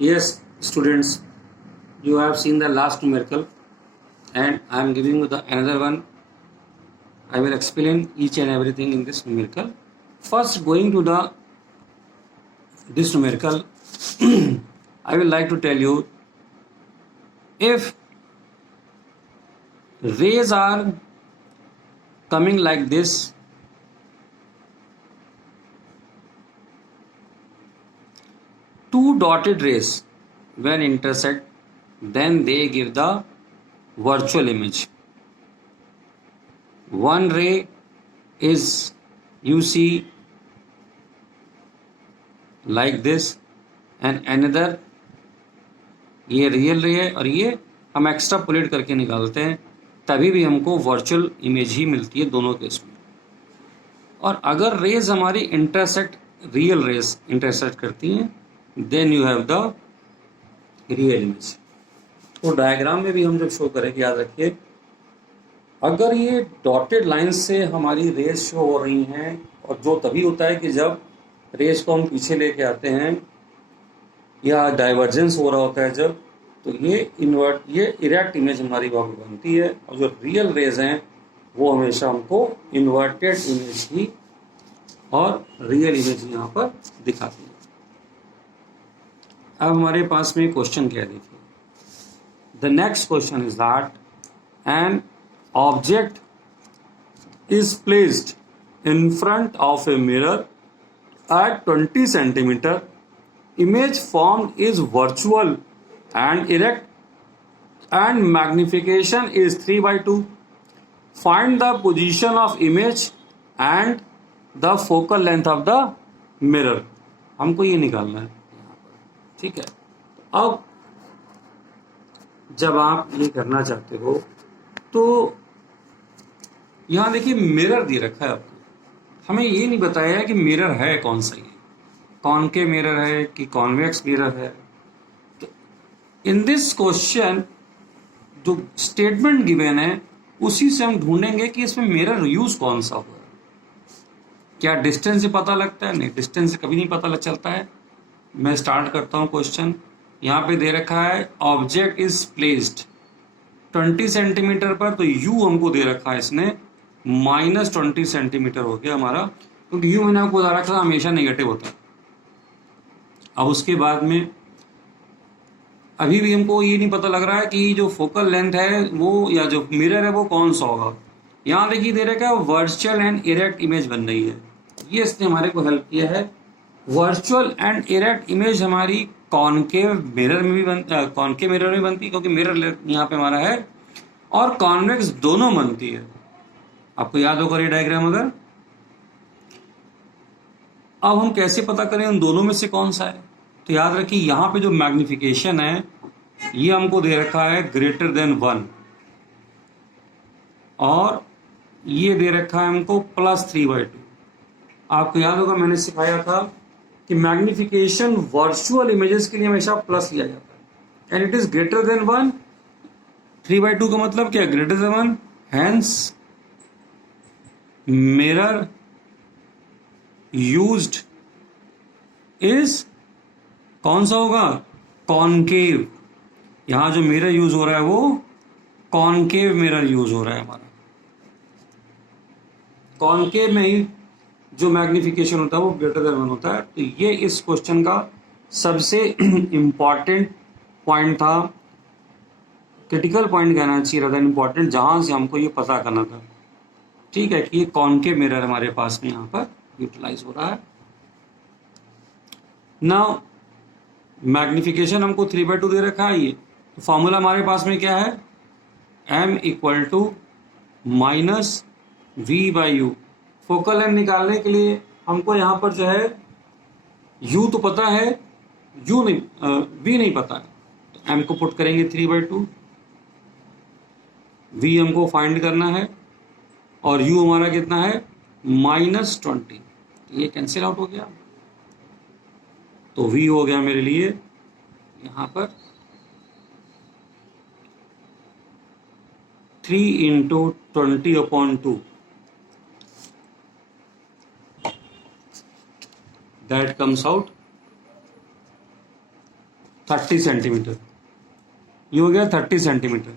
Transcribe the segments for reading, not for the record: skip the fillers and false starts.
Yes, students, you have seen the last numerical, and I am giving you the another one. I will explain each and everything in this numerical. First, going to this numerical, I will like to tell you, if rays are coming like this, two dotted rays when intersect, then they give the virtual image. One ray is, you see, like this, and another, ये real रे है और ये हम extrapolate करके निकालते हैं, तभी भी हमको वर्चुअल इमेज ही मिलती है दोनों केस में. और अगर रेज हमारी इंटरसेक्ट, रियल रेज इंटरसेक्ट करती हैं, then you have the real image. तो डायग्राम में भी हम जब शो करेंगे, याद रखिए, अगर ये डॉटेड लाइन से हमारी रेज शो हो रही हैं, और जो तभी होता है कि जब रेज को हम पीछे लेके आते हैं या डाइवर्जेंस हो रहा होता है जब, तो ये इरेक्ट इमेज हमारी वहाँ पर बनती है. और जो रियल रेज हैं वो हमेशा हमको इन्वर्टेड इमेज ही और रियल इमेज यहाँ पर दिखाती है. अब हमारे पास में क्वेश्चन क्या है, देखिए. The next question is that an object is placed in front of a mirror at 20 centimeter. Image formed is virtual and erect and magnification is 3/2. Find the position of image and the focal length of the mirror. हमको ये निकालना है, ठीक है. अब जब आप ये करना चाहते हो तो यहां देखिए मिरर दे रखा है आपको. हमें ये नहीं बताया है कि मिरर है कौन सा, ये कॉनकेव मिरर है कि कॉन्वेक्स मिरर है. तो इन दिस क्वेश्चन जो स्टेटमेंट गिवन है उसी से हम ढूंढेंगे कि इसमें मिरर यूज कौन सा हुआ. क्या डिस्टेंस से पता लगता है? नहीं, डिस्टेंस से कभी नहीं पता चलता है. मैं स्टार्ट करता हूं क्वेश्चन. यहाँ पे दे रखा है ऑब्जेक्ट इज प्लेस्ड 20 सेंटीमीटर पर, तो यू हमको दे रखा है इसने -20 सेंटीमीटर हो गया हमारा, क्योंकि यू मैंने आपको बता रखा था हमेशा नेगेटिव होता है. अब उसके बाद में अभी भी हमको ये नहीं पता लग रहा है कि जो फोकल लेंथ है वो या जो मिरर है वो कौन सा होगा. यहाँ देखिए दे रखा है वर्चुअल एंड इरेक्ट इमेज बन रही है. ये इसने हमारे को हेल्प किया है. वर्चुअल एंड इरेक्ट इमेज हमारी कॉनकेव मिरर में भी कॉनकेव मिरर में बनती है, क्योंकि मिरर यहाँ पे हमारा है, और कॉन्वेक्स दोनों बनती है. आपको याद होगा ये डायग्राम. अगर अब हम कैसे पता करें उन दोनों में से कौन सा है, तो याद रखिए यहाँ पे जो मैग्निफिकेशन है ये हमको दे रखा है >1, और ये दे रखा है हमको +3/2. आपको याद होगा मैंने सिखाया था कि मैग्निफिकेशन वर्चुअल इमेजेस के लिए हमेशा प्लस लिया जाता है, एंड इट इज >1. 3/2 का मतलब क्या? >1. हेंस मिरर यूज्ड इज कौन सा होगा? कॉनकेव. यहां जो मिरर यूज हो रहा है वो कॉनकेव मिरर यूज हो रहा है हमारा. कॉनकेव में ही जो मैग्निफिकेशन होता है वो >1 होता है. तो ये इस क्वेश्चन का सबसे इंपॉर्टेंट पॉइंट था, क्रिटिकल पॉइंट कहना चाहिए rather इंपॉर्टेंट, जहां से हमको ये पता करना था, ठीक है, कि ये कॉनकेव मिरर हमारे पास में यहाँ पर यूटिलाइज हो रहा है. नाउ मैग्निफिकेशन हमको 3/2 दे रखा है. ये तो फॉर्मूला हमारे पास में क्या है? m = -v/u. फोकल लेंथ निकालने के लिए हमको यहाँ पर जो है u तो पता है, u नहीं, v नहीं पता है. तो m को पुट करेंगे 3/2, v हमको फाइंड करना है, और u हमारा कितना है? -20. ये कैंसिल आउट हो गया, तो v हो गया मेरे लिए यहाँ पर 3 × 20/2. दैट कम्स आउट 30 सेंटीमीटर, ये हो गया 30 सेंटीमीटर।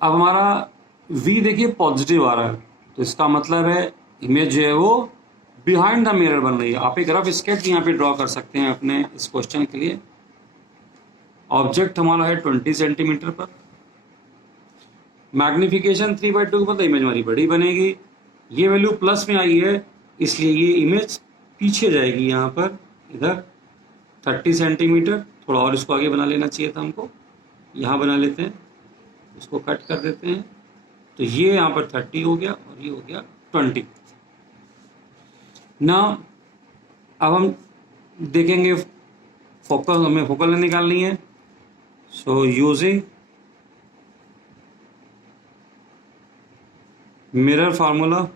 अब हमारा v देखिए पॉजिटिव आ रहा है, तो इसका मतलब है इमेज जो है वो बिहाइंड द मिरर बन रही है। आप एक रफ स्केच यहाँ पे ड्रॉ कर सकते हैं अपने इस क्वेश्चन के लिए। ऑब्जेक्ट हमारा है 20 सेंटीमीटर पर, मैग्निफिकेशन 3/2 के बाद इमेज हमारी बड़ी बनेगी। ये वैल्यू प्लस में आई है, इसलिए ये इमेज पीछे जाएगी यहाँ पर, इधर 30 सेंटीमीटर। थोड़ा और इसको आगे बना लेना चाहिए था हमको, यहाँ बना लेते हैं, इसको कट कर देते हैं। तो ये यहाँ पर 30 हो गया और ये हो गया 20। ना अब हम देखेंगे फोकस, हमें फोकल लेंथ निकालनी है। सो यूजिंग मिरर फार्मूला,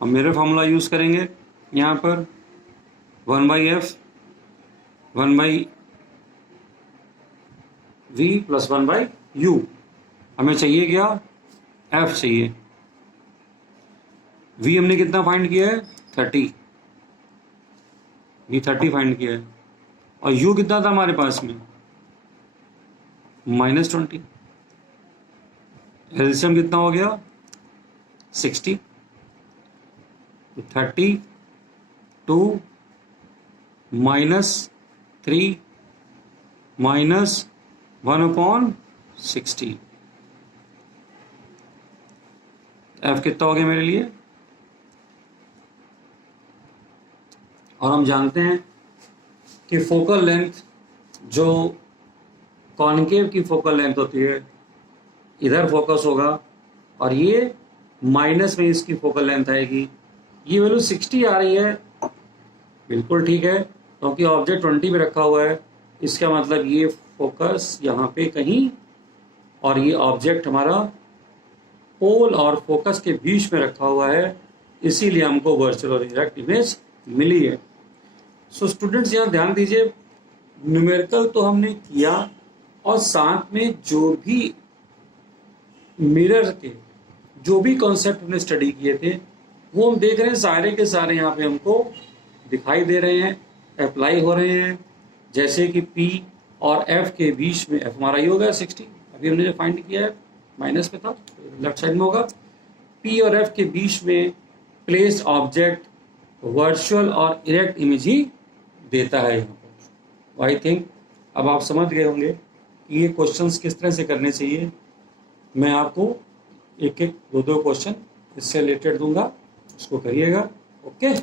हम मिरर फार्मूला यूज करेंगे यहाँ पर 1/f 1/v प्लस 1/u। हमें चाहिए क्या, f चाहिए। v हमने कितना फाइंड किया है, 30, v 30 फाइंड किया है। और u कितना था हमारे पास में, -20। एलसीएम कितना हो गया, 60। 32 -3 -1/60। एफ कितना हो गया मेरे लिए। और हम जानते हैं कि फोकल लेंथ, जो कॉनकेव की फोकल लेंथ होती है, इधर फोकस होगा और ये माइनस में इसकी फोकल लेंथ आएगी। ये वैल्यू 60 आ रही है, बिल्कुल ठीक है, क्योंकि ऑब्जेक्ट 20 पे रखा हुआ है। इसका मतलब ये फोकस यहाँ पे कहीं, और ये ऑब्जेक्ट हमारा पोल और फोकस के बीच में रखा हुआ है, इसीलिए हमको वर्चुअल और डायरेक्ट इमेज मिली है। सो स्टूडेंट्स यहाँ ध्यान दीजिए, न्यूमेरिकल तो हमने किया और साथ में जो भी मिरर के जो भी कॉन्सेप्ट हमने स्टडी किए थे वो हम देख रहे हैं, सारे के सारे यहाँ पे हमको दिखाई दे रहे हैं, अप्लाई हो रहे हैं। जैसे कि P और F के बीच में, F हमारा ये होगा 60, अभी हमने जो फाइंड किया है माइनस में था, लेफ्ट साइड में होगा। P और F के बीच में प्लेस्ड ऑब्जेक्ट वर्चुअल और इरेक्ट इमेज ही देता है यहाँ पर। आई थिंक अब आप समझ गए होंगे कि ये क्वेश्चंस किस तरह से करने चाहिए। मैं आपको एक एक दो क्वेश्चन इससे रिलेटेड दूंगा, उसको करिएगा। ओके।